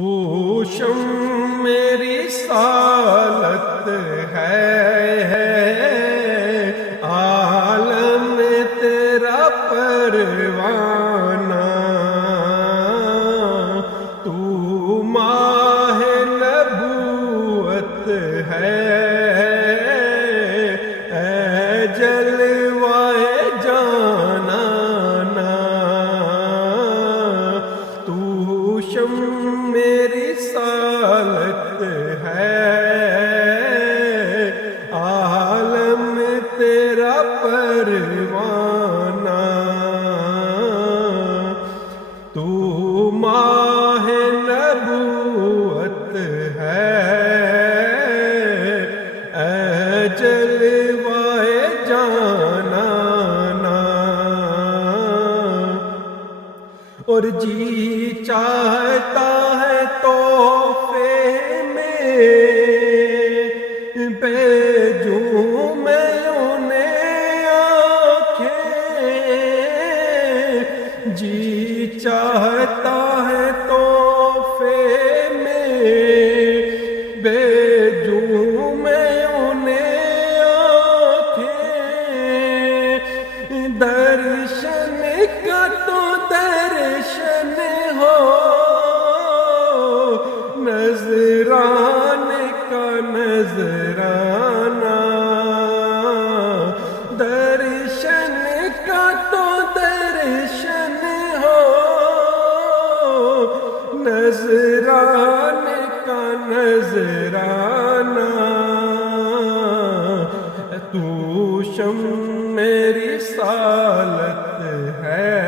تو شم میری سالت ہے عالم تیرا پروانہ، تو ماہ نبوت ہے اے جلوائے جانانا، تو شم میری سالت ہے عالم تیرا پروانہ، تو ماہ نبوت ہے اے جلوائے جانانا، اور جی چاہتا ہے تحفے میں بھیجوں میں انہیں آنکھیں، جی چاہتا ہے تحفے میں بھیجوں میں انہیں آنکھیں، درشن کا تو درشن ہو، نذرانے کا نذرانہ، درشن کا تو درشن ہو، نذرانے کا نذرانہ، تو شم میری سالت ہے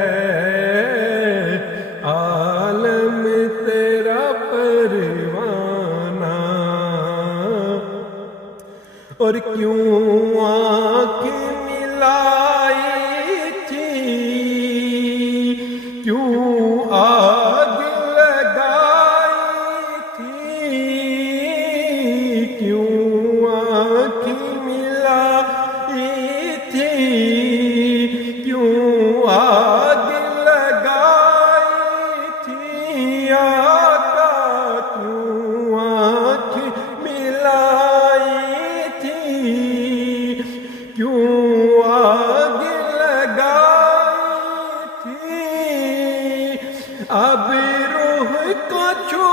عالم تیرا پروانہ، اور کیوں آنکھ ملائی تھی، کیوں آگ لگائی تھی، کیوں آنکھ ملائی تھی، کیوں آگ لگائی تھی، آقا کیوں آنکھ ملائی تھی، کیوں آگ لگائی تھی، اب روح کو چھو